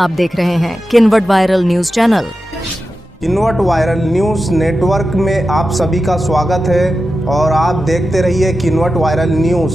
आप देख रहे हैं Kinwat viral news channel. Kinwat viral news network में आप सभी का स्वागत है और आप देखते रहिए किनवट वायरल न्यूज़।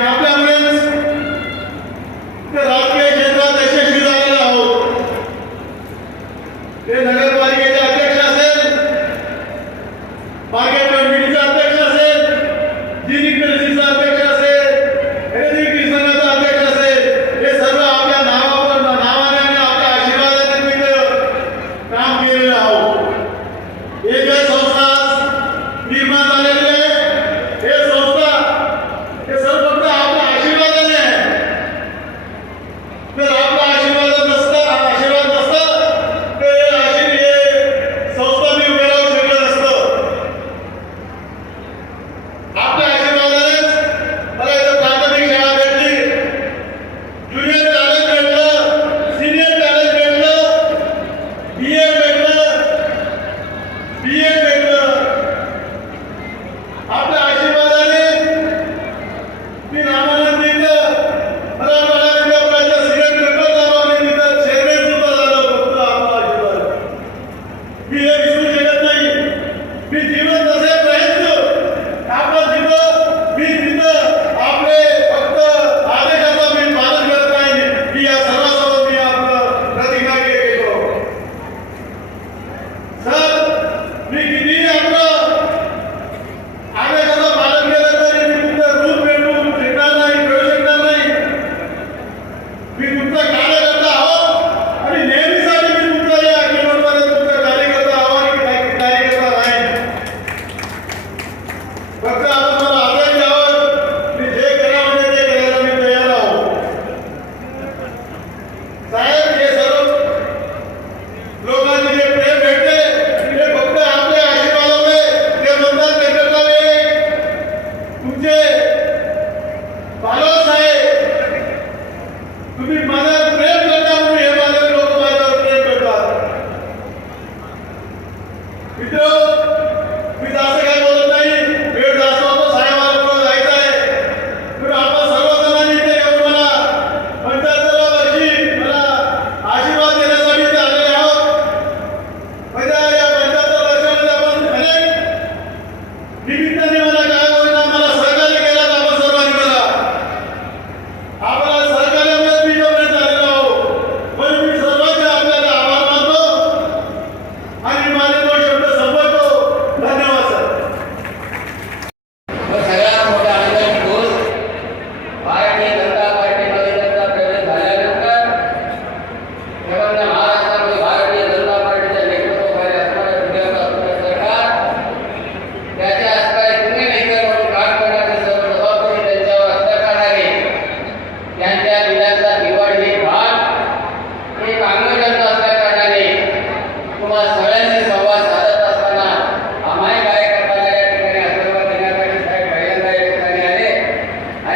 आपल्या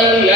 el